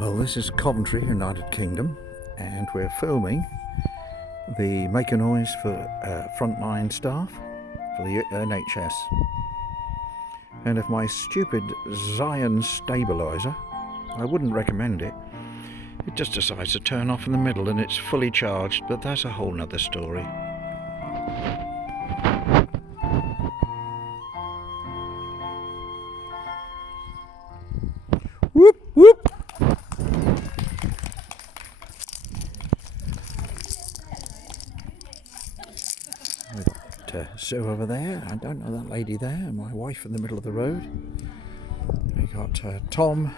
Well, this is Coventry, United Kingdom, and we're filming the Make a Noise for frontline staff for the NHS. And if my stupid Zion stabiliser, I wouldn't recommend it, it just decides to turn off in the middle and it's fully charged, but that's a whole nother story. Whoop, whoop! Sue over there, I don't know that lady there, my wife in the middle of the road. We got Tom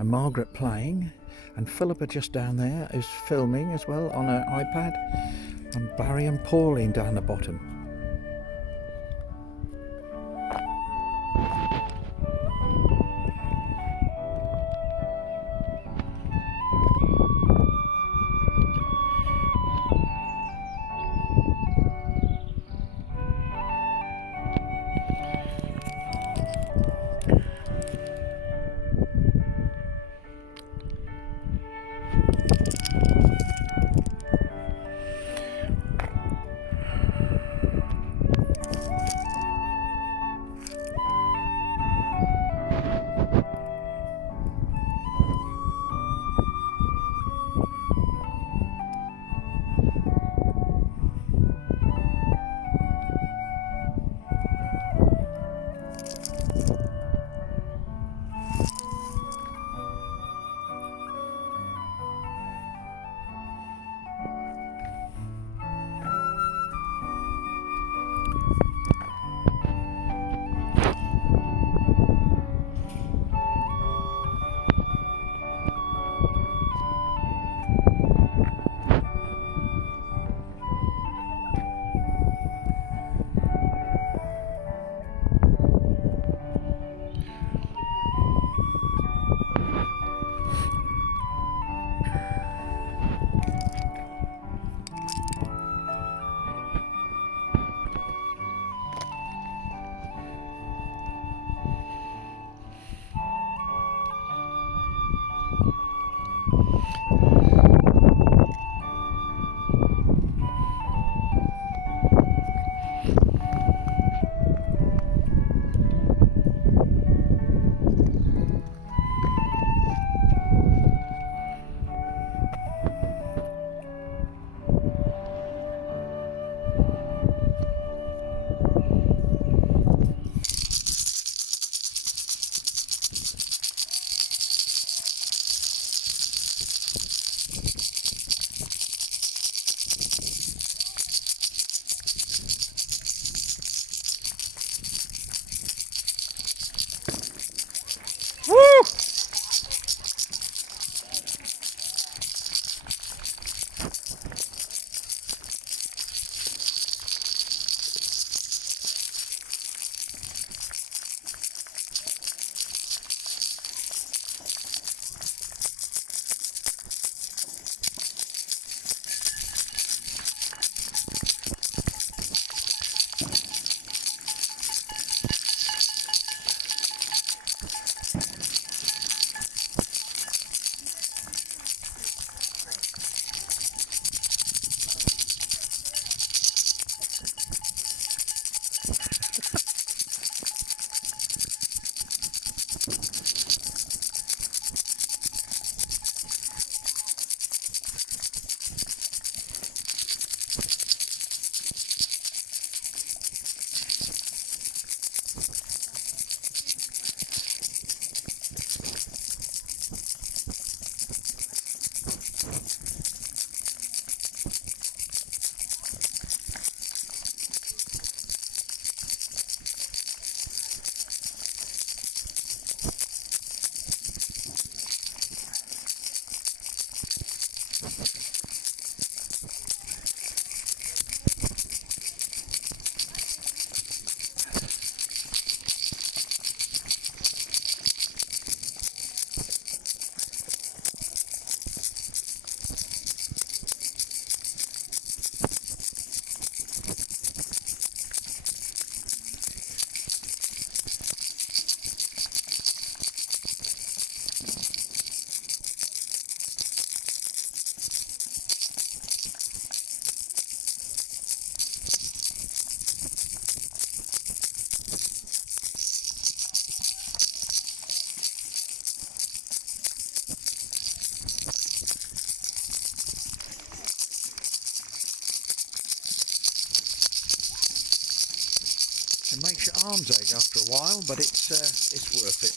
and Margaret playing, and Philippa just down there is filming as well on her iPad, and Barry and Pauline down the bottom. arms ache after a while, but it's worth it.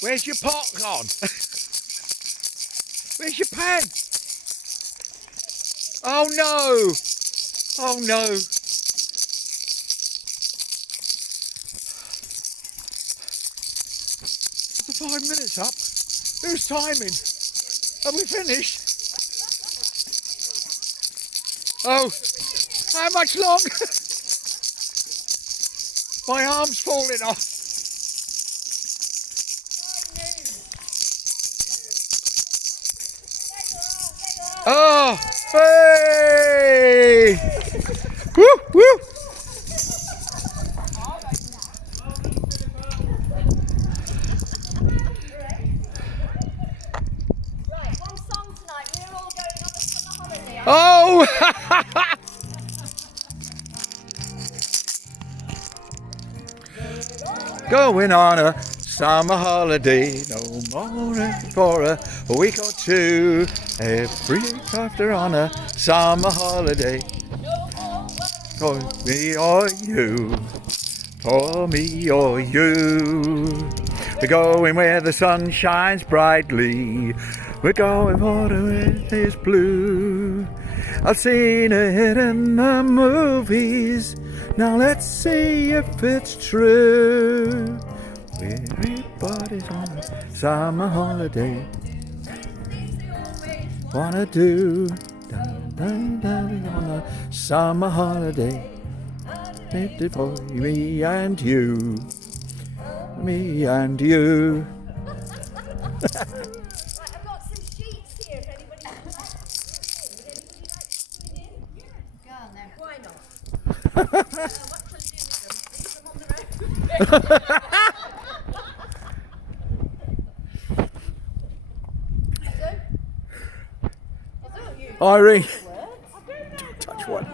Where's your pot gone? Where's your pen? Oh no! Oh no! The 5 minutes up. Who's timing? Are we finished? Oh, how much longer? My arm's falling off. Oh, hey! Woo, woo! Right, one song tonight. We're all going on a summer holiday. Oh! Going on a summer holiday, no more for a week or two. Every week after on a summer holiday. For me or you, for me or you. We're going where the sun shines brightly. We're going where it is blue. I've seen it in the movies. Now let's see if it's true. Everybody's on a summer holiday. Wanna do dun, dun, dun, on a summer holiday. It's for me and you. Me and you. Right, I've got some sheets here if anybody would like to join in. Go on then. Why not? What can I do with them? Leave them on the road. Irene, don't touch one.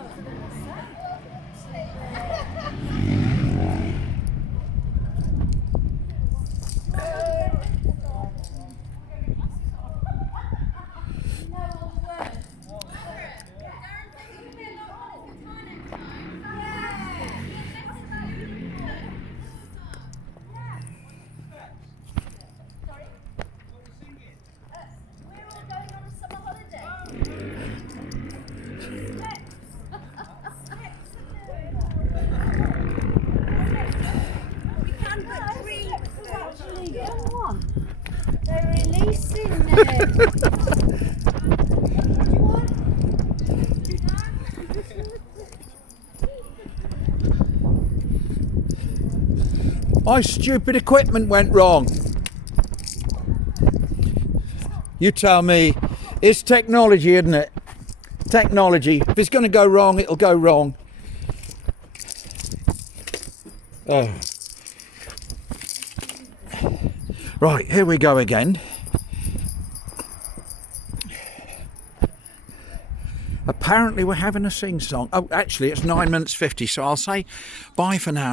They're releasing them. My stupid equipment went wrong. You tell me. It's technology, isn't it? Technology. If it's going to go wrong, it'll go wrong. Oh. Right, here we go again. Apparently we're having a sing-song. Oh, actually it's 9 minutes 50, so I'll say bye for now.